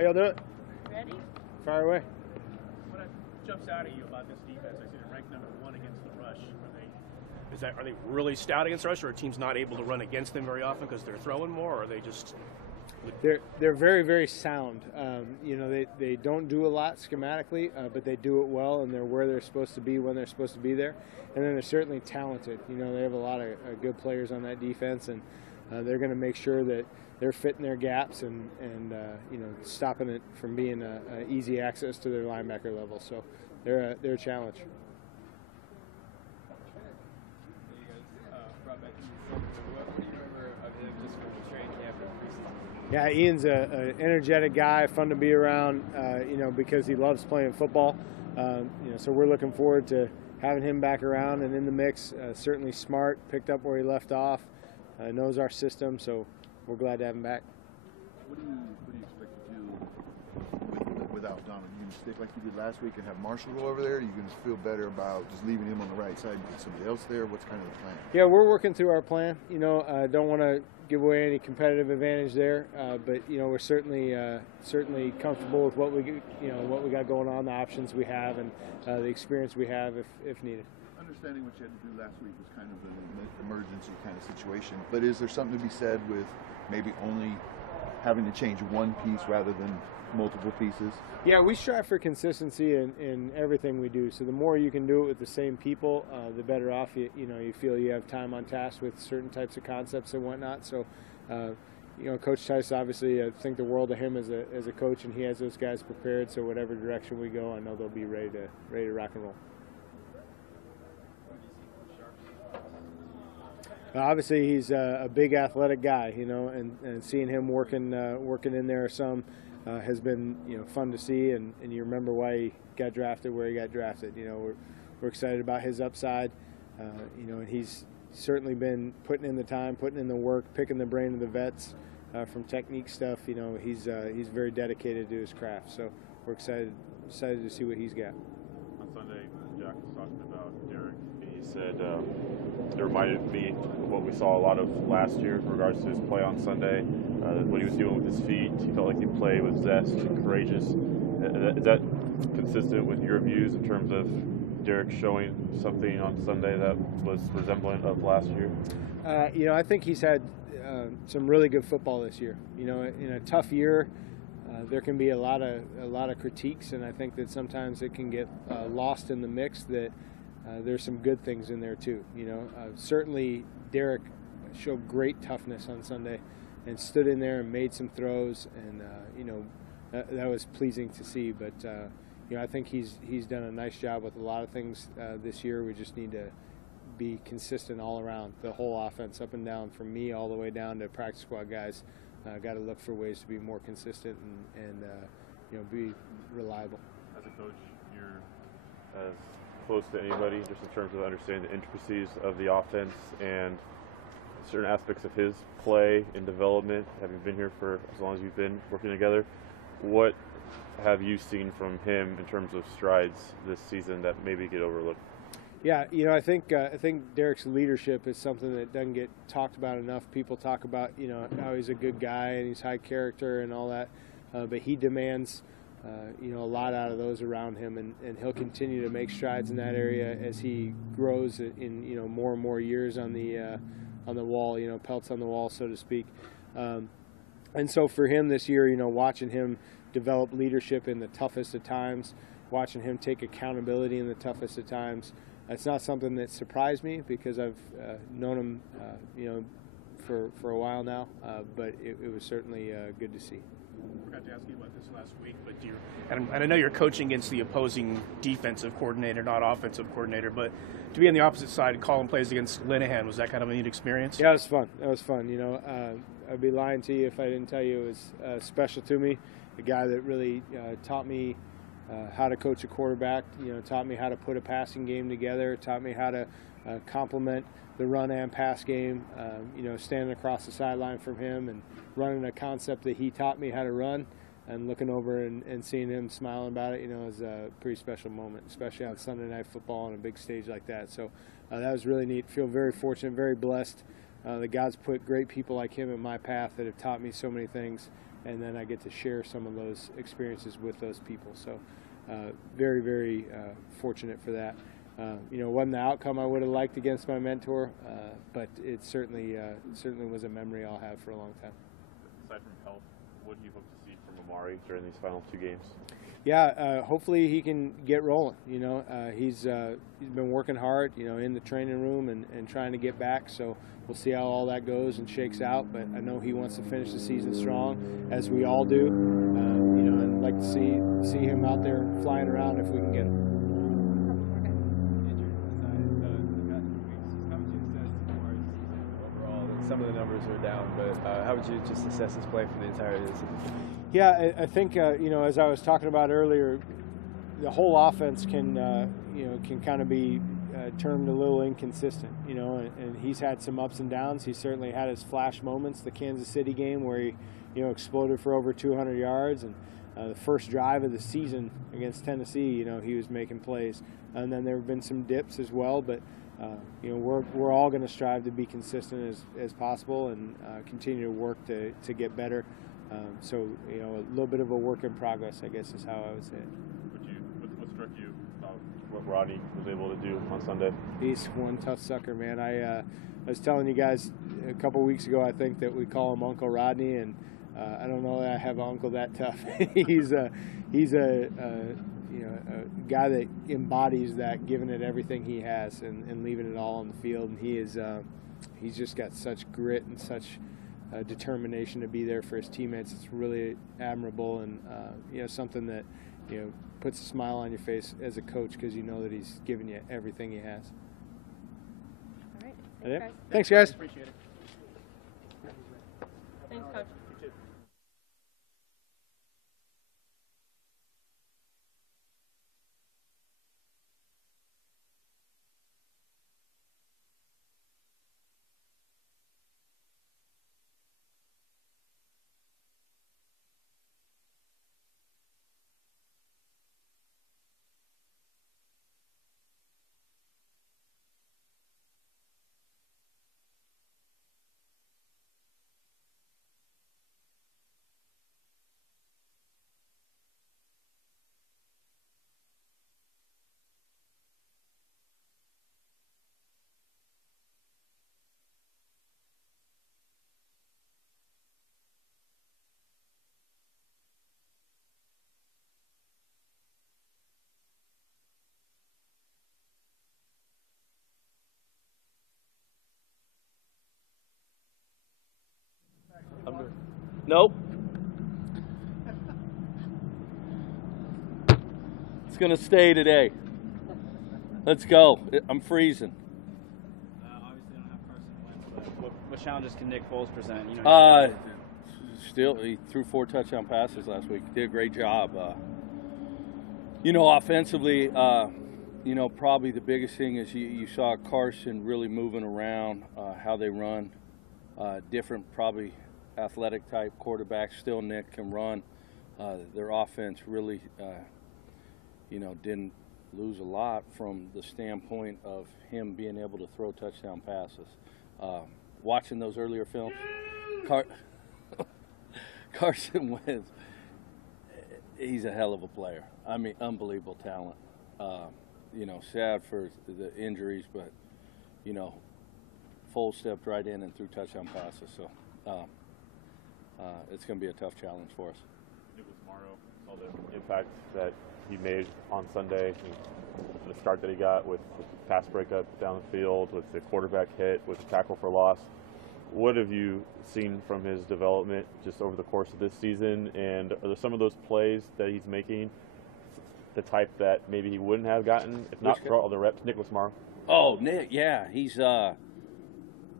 How y'all doing? Ready? Fire away. What jumps out at you about this defense? I see they're ranked #1 against the rush. Are they really stout against rush, or are teams not able to run against them very often because they're throwing more, or are they just? They're very, very sound. They don't do a lot schematically, but they do it well, and they're where they're supposed to be when they're supposed to be there. And then they're certainly talented. They have a lot of good players on that defense, and they're going to make sure that they're fitting their gaps and stopping it from being easy access to their linebacker level. So they're a challenge. Yeah, Ian's an energetic guy, fun to be around, because he loves playing football. So we're looking forward to having him back around and in the mix. Certainly smart, picked up where he left off, knows our system, so we're glad to have him back. What do you expect to do without Donovan? You going to stick like you did last week and have Marshall go over there? Are you going to feel better about just leaving him on the right side and get somebody else there? What's kind of the plan? Yeah, we're working through our plan. Don't want to give away any competitive advantage there, but we're certainly comfortable with what we got going on, the options we have, and the experience we have if needed. Understanding what you had to do last week was kind of an emergency kind of situation, but is there something to be said with maybe only having to change one piece rather than multiple pieces? Yeah, we strive for consistency in everything we do. So the more you can do it with the same people, the better off you feel you have time on task with certain types of concepts and whatnot. So, Coach Tice, obviously, I think the world of him as a coach, and he has those guys prepared. So whatever direction we go, I know they'll be ready to rock and roll. Obviously, he's a big athletic guy, and seeing him working in there some has been fun to see, and you remember why he got drafted where he got drafted. We're excited about his upside, and he's certainly been putting in the time, putting in the work, picking the brain of the vets from technique stuff. He's very dedicated to his craft, so we're excited to see what he's got. On Sunday, Jack was talking about Derek. He said it reminded me what we saw a lot of last year in regards to his play on Sunday. What he was doing with his feet, he felt like he played with zest and courageous. Is that consistent with your views in terms of Derek showing something on Sunday that was resemblant of last year? I think he's had some really good football this year. In a tough year, there can be a lot of critiques, and I think that sometimes it can get lost in the mix that there's some good things in there too. Certainly Derek showed great toughness on Sunday and stood in there and made some throws, and that was pleasing to see. But I think he's done a nice job with a lot of things this year. We just need to be consistent all around, the whole offense, up and down, from me all the way down to practice squad guys. Got to look for ways to be more consistent and be reliable. As a coach, you're as close to anybody just in terms of understanding the intricacies of the offense and certain aspects of his play and development, having been here for as long as you've been working together. What have you seen from him in terms of strides this season that maybe get overlooked? Yeah, I think Derek's leadership is something that doesn't get talked about enough. People talk about how he's a good guy and he's high character and all that, but he demands a lot out of those around him, and he'll continue to make strides in that area as he grows in more and more years on the wall, pelts on the wall, so to speak. And so for him this year, watching him develop leadership in the toughest of times, watching him take accountability in the toughest of times, it's not something that surprised me because I've known him, for a while now. But it was certainly good to see. I forgot to ask you about this last week, but and I know you're coaching against the opposing defensive coordinator, not offensive coordinator, but to be on the opposite side calling plays against Linehan, was that kind of a neat experience? Yeah, it was fun. That was fun. I'd be lying to you if I didn't tell you it was special to me. A guy that really taught me how to coach a quarterback, taught me how to put a passing game together, taught me how to complement the run and pass game, standing across the sideline from him and running a concept that he taught me how to run, and looking over and seeing him smiling about it, is a pretty special moment, especially on Sunday Night Football on a big stage like that. So that was really neat. Feel very fortunate, very blessed that God's put great people like him in my path that have taught me so many things, and then I get to share some of those experiences with those people. So very, very fortunate for that. Wasn't the outcome I would have liked against my mentor, but it certainly was a memory I'll have for a long time. Aside from health, what do you hope to see from Amari during these final 2 games? Yeah, hopefully he can get rolling. He's been working hard, in the training room and trying to get back. So we'll see how all that goes and shakes out. But I know he wants to finish the season strong, as we all do. And I'd like to see him out there flying around if we can get him. Some of the numbers are down, but how would you just assess his play for the entirety of the season? Yeah, I think as I was talking about earlier, the whole offense can kind of be termed a little inconsistent. And he's had some ups and downs. He certainly had his flash moments. The Kansas City game where he exploded for over 200 yards, and the first drive of the season against Tennessee, he was making plays. And then there have been some dips as well, but we're all going to strive to be consistent as possible and continue to work to get better. So a little bit of a work in progress, I guess, is how I would say it. What struck you about what Rodney was able to do on Sunday? He's one tough sucker, man. I was telling you guys a couple weeks ago, I think, that we call him Uncle Rodney, and I don't know that I have an uncle that tough. He's a guy that embodies that, giving it everything he has and leaving it all on the field. And he's just got such grit and such determination to be there for his teammates. It's really admirable, and something that puts a smile on your face as a coach, because you know that he's giving you everything he has. All right. Thanks, guys. Thanks, guys. Appreciate it. Thanks, Coach. Nope. It's going to stay today. Let's go. I'm freezing. Obviously, don't have Carson Wentz, but what challenges can Nick Foles present? Still, he threw 4 touchdown passes last week. Did a great job. Offensively, probably the biggest thing is you saw Carson really moving around, how they run. Different, probably athletic type quarterbacks. Still, Nick can run. Their offense really, didn't lose a lot from the standpoint of him being able to throw touchdown passes. Watching those earlier films, Carson Wentz, he's a hell of a player. I mean, unbelievable talent. Sad for the injuries, but, Foles stepped right in and threw touchdown passes. So it's going to be a tough challenge for us. Nicholas Morrow, saw the impact that he made on Sunday, the start that he got with the pass breakup down the field, with the quarterback hit, with the tackle for loss. What have you seen from his development just over the course of this season? And are there some of those plays that he's making the type that maybe he wouldn't have gotten if not for all the reps? Nicholas Morrow. Oh, Nick, yeah. He's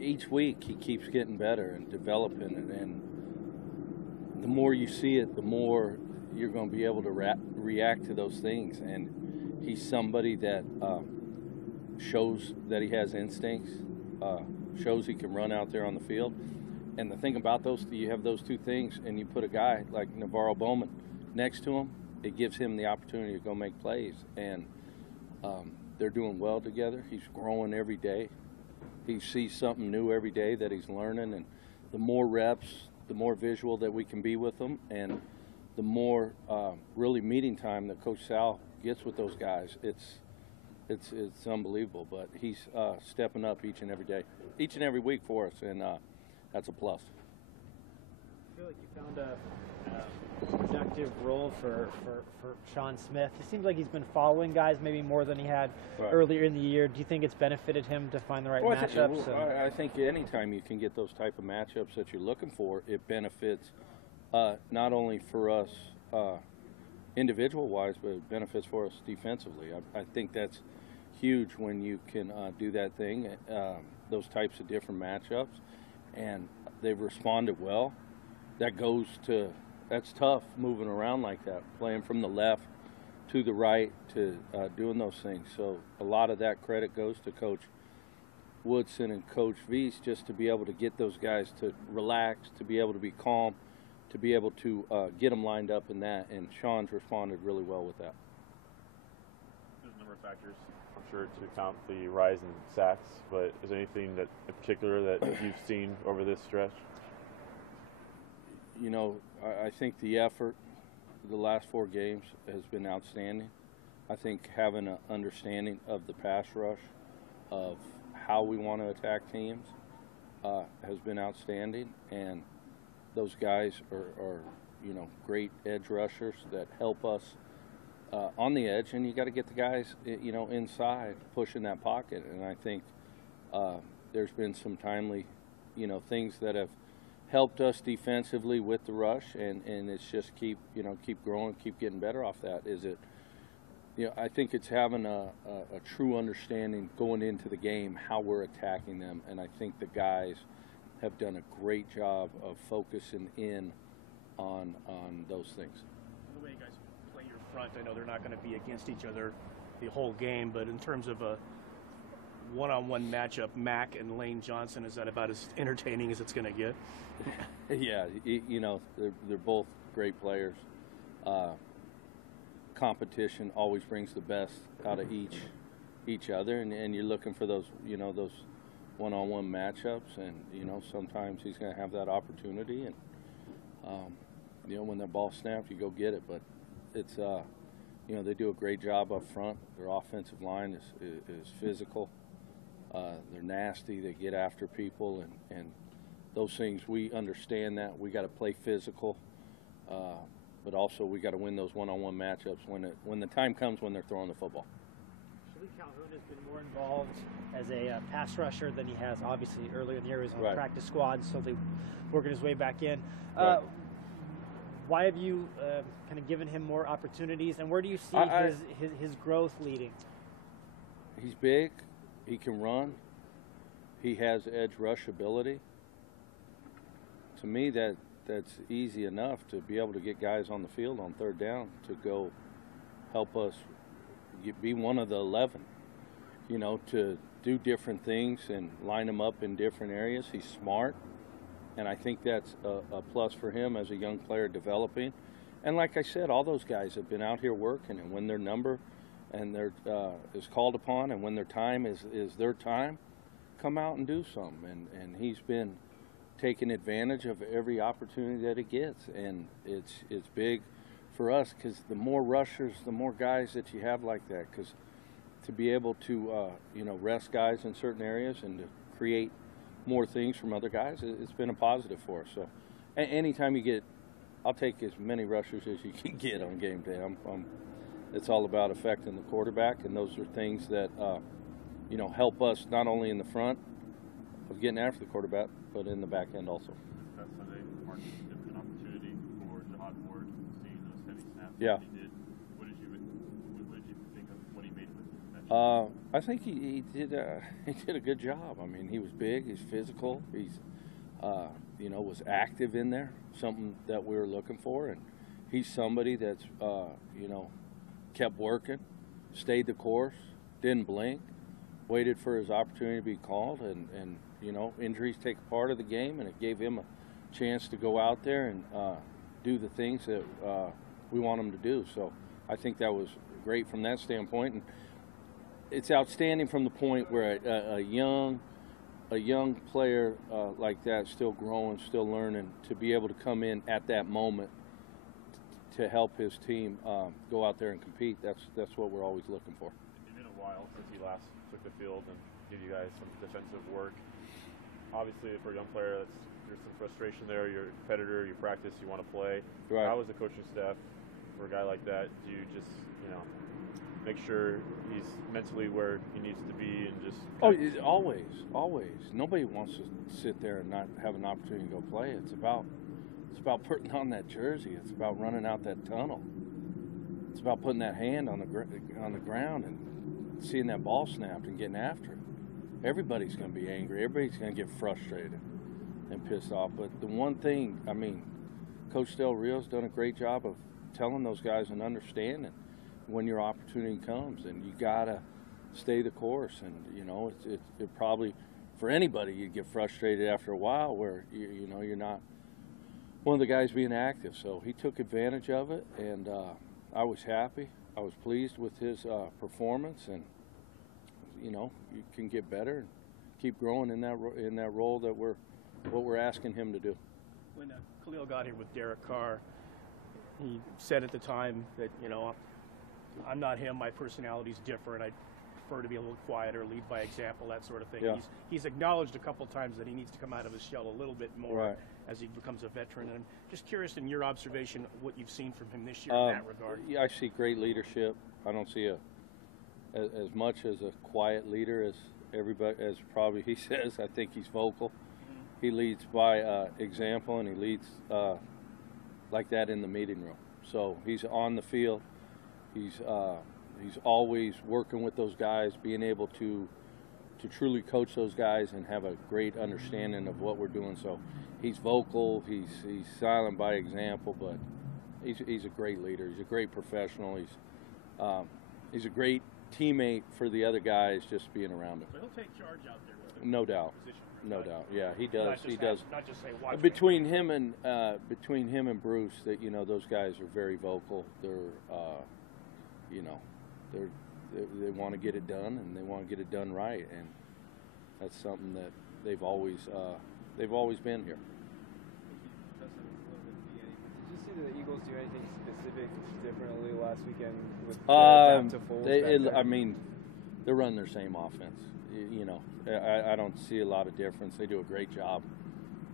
each week he keeps getting better and developing, and the more you see it, the more you're going to be able to react to those things. And he's somebody that shows that he has instincts, shows he can run out there on the field. And the thing about those, you have those two things, and you put a guy like Navarro Bowman next to him, it gives him the opportunity to go make plays. And they're doing well together. He's growing every day. He sees something new every day that he's learning, and the more reps, the more visual that we can be with them, and the more really meeting time that Coach Sal gets with those guys, it's unbelievable. But he's stepping up each and every day, each and every week for us, and that's a plus. I feel like you found a productive role for Sean Smith. He seems like he's been following guys maybe more than he had earlier in the year. Do you think it's benefited him to find the right matchups? I think anytime you can get those type of matchups that you're looking for, it benefits not only for us individual-wise, but it benefits for us defensively. I think that's huge when you can do that thing, those types of different matchups, and they've responded well. That's tough moving around like that, playing from the left to the right to doing those things. So a lot of that credit goes to Coach Woodson and Coach Weiss, just to be able to get those guys to relax, to be able to be calm, to be able to get them lined up in that, and Sean's responded really well with that. There's a number of factors, I'm sure, to count the rise in sacks, but is there anything that in particular that you've seen over this stretch? You know, I think the effort the last 4 games has been outstanding. I think having an understanding of the pass rush, of how we want to attack teams, has been outstanding, and those guys are you know, great edge rushers that help us on the edge, and you got to get the guys, you know, inside pushing that pocket. And I think there's been some timely, you know, things that have helped us defensively with the rush, and it's just keep growing, keep getting better off that. I think it's having a true understanding going into the game how we're attacking them, and I think the guys have done a great job of focusing in on those things. The way you guys play your front, I know they're not going to be against each other the whole game, but in terms of a one-on-one matchup, Mack and Lane Johnson, is that about as entertaining as it's going to get? Yeah, you know, they're both great players. Competition always brings the best out of each other, and you're looking for those, you know, those one-on-one matchups, and you know, sometimes he's going to have that opportunity, and you know, when the ball snaps, you go get it. But it's you know, they do a great job up front. Their offensive line is physical. They're nasty. They get after people, and those things, we understand that. We got to play physical, but also we got to win those one-on-one matchups when the time comes when they're throwing the football. Shalik Calhoun has been more involved as a pass rusher than he has, obviously, earlier in the year. He was on the practice squad, so they working his way back in. Why have you kind of given him more opportunities, and where do you see his growth leading? He's big. He can run. He has edge rush ability. To me, that's easy enough to be able to get guys on the field on 3rd down to go help us be one of the 11, you know, to do different things and line them up in different areas. He's smart, and I think that's a plus for him as a young player developing. And like I said, all those guys have been out here working, and when their number and their is called upon, and when their time is their time, come out and do something. And he's been taking advantage of every opportunity that he gets, and it's big for us, because the more rushers, the more guys that you have like that, because to be able to you know, rest guys in certain areas and to create more things from other guys, it's been a positive for us. So anytime you get, I'll take as many rushers as you can get on game day. It's all about affecting the quarterback, and those are things that you know, help us not only in the front of getting after the quarterback, but in the back end also. That Sunday marked a significant opportunity for Jihad Ward, seeing those heavy snaps Yeah. that he did. What did you think of what he made with that? I think he did a good job. I mean, he was big, he's physical, he's you know, was active in there, something that we were looking for, and he's somebody that's you know, kept working, stayed the course, didn't blink, waited for his opportunity to be called, and you know, injuries take a part of the game, and it gave him a chance to go out there and do the things that we want him to do. So I think that was great from that standpoint, and it's outstanding from the point where a young a young player like that, still growing, still learning, to be able to come in at that moment to help his team go out there and compete, that's what we're always looking for. It's been a while since he last took the field and gave you guys some defensive work. Obviously, for a young player, there's some frustration there. You're a competitor, you practice, you want to play. Right. How is the coaching staff for a guy like that? Do you just, make sure he's mentally where he needs to be and just... Always. Nobody wants to sit there and not have an opportunity to go play. It's about putting on that jersey. It's about running out that tunnel. It's about putting that hand on the ground and seeing that ball snapped and getting after it. Everybody's going to be angry. Everybody's going to get frustrated and pissed off. But the one thing, Coach Del Rio's done a great job of telling those guys and understanding when your opportunity comes, and you gotta stay the course. And it probably, for anybody, you'd get frustrated after a while where you're not one of the guys being active. So he took advantage of it, and I was happy. I was pleased with his performance, and you can get better and keep growing in that role that we're asking him to do. When Khalil got here with Derek Carr, he said at the time that I'm not him. My personality's different. I prefer to be a little quieter, lead by example, that sort of thing. Yeah. He's acknowledged a couple times that he needs to come out of his shell a little bit more as he becomes a veteran. And I'm just curious, in your observation, what you've seen from him this year in that regard. Yeah, I see great leadership. I don't see as much as a quiet leader as everybody, as probably he says. I think he's vocal. Mm-hmm. He leads by example, and he leads like that in the meeting room. So he's on the field. He's always working with those guys, being able to truly coach those guys and have a great understanding of what we're doing. So he's vocal, he's silent by example, but he's a great leader. He's a great professional. He's a great teammate for the other guys, just being around him. So he'll take charge out there with No doubt. Position, no right? doubt. Yeah, he does. He does. Not just say watch Between him and Bruce, that those guys are very vocal. They're they want to get it done, and they want to get it done right, and that's something that they've always been here. Did you see the Eagles do anything specific differently last weekend with adapt to Foles? They're running their same offense. I don't see a lot of difference. They do a great job.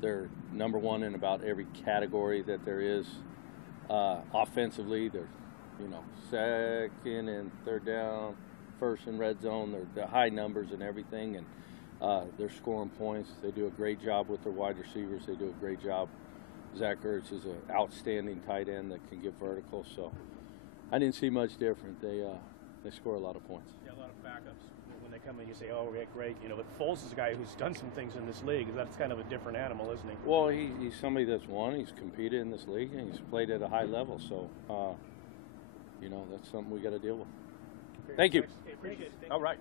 They're number one in about every category that there is. Offensively, they're second and third down, first in red zone. They're high numbers and everything, and they're scoring points. They do a great job with their wide receivers. They do a great job. Zach Ertz is an outstanding tight end that can get vertical. So I didn't see much different. They score a lot of points. Yeah, a lot of backups. When they come in, you say, "Oh, yeah, great." But Foles is a guy who's done some things in this league. That's kind of a different animal, isn't he? Well, he's somebody that's won. He's competed in this league, and he's played at a high level. So, that's something we got to deal with. Okay, Thank you. Hey, appreciate it. All right.